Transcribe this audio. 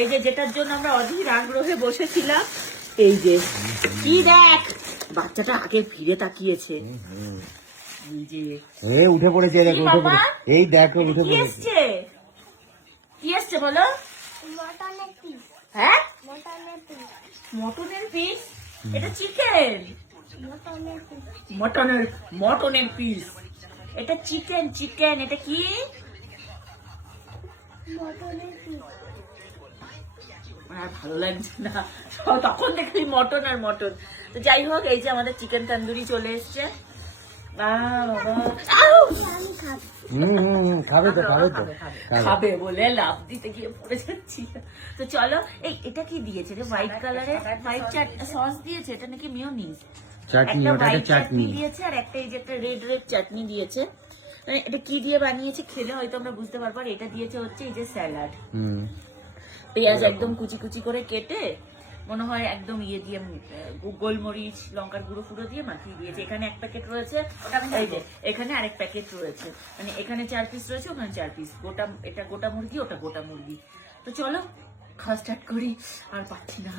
এই যে যেটার জন্য আমরা অধীর আগ্রহে বসেছিলাম, এই যে কি দেখ, বাচ্চাটা আগে ফিরে তাকিয়েছে। এই যে উঠে পড়েছে, দেখো উঠে পড়ে, এই দেখো উঠে কি পড়েছে। এসছে, কি এসছে বলো? মটনের পিস। হ্যাঁ, মটনের পিস। মটনের পিস। এটা চিকেন। মটনের পিস। মটনের পিস। এটা চিকেন। চিকেন। এটা কি? মটনের পিস। আর ভালো লাগছে না, তখন দেখলি মটন আর মটন। তো যাই হোক, এই যে আমাদের চিকেন তন্দুরি চলে এসছে। খাবে তো, খাবে তো, খাবে বলে লাভ দিতে গিয়ে পড়ে যাচ্ছি। তো চলো, এই এটা কি দিয়েছে রে? হোয়াইট কালারের হোয়াইট সস দিয়েছে, এটা নাকি মিয়োনিজ। চাটনি, একটা ওটা হোয়াইট চাটনি চাটনি দিয়েছে, আর একটা এই যে একটা রেড চাটনি দিয়েছে। মানে এটা কি দিয়ে বানিয়েছে খেলে হয়তো আমরা বুঝতে পারবো। আর এটা দিয়েছে হচ্ছে এই যে স্যালাড, পেঁয়াজ একদম কুচি কুচি করে কেটে, মনে হয় একদম ইয়ে দিয়ে গোলমরিচ লঙ্কার গুঁড়ো ফুড়ো দিয়ে মাখিয়ে দিয়েছে। এখানে এক প্যাকেট রয়েছে, এই যে এখানে আরেক প্যাকেট রয়েছে, মানে এখানে 4 পিস রয়েছে, ওখানে 4 পিস। গোটা, এটা গোটা মুরগি, ওটা গোটা মুরগি। তো চলো খাওয়া স্টার্ট করি, আর পাচ্ছি না।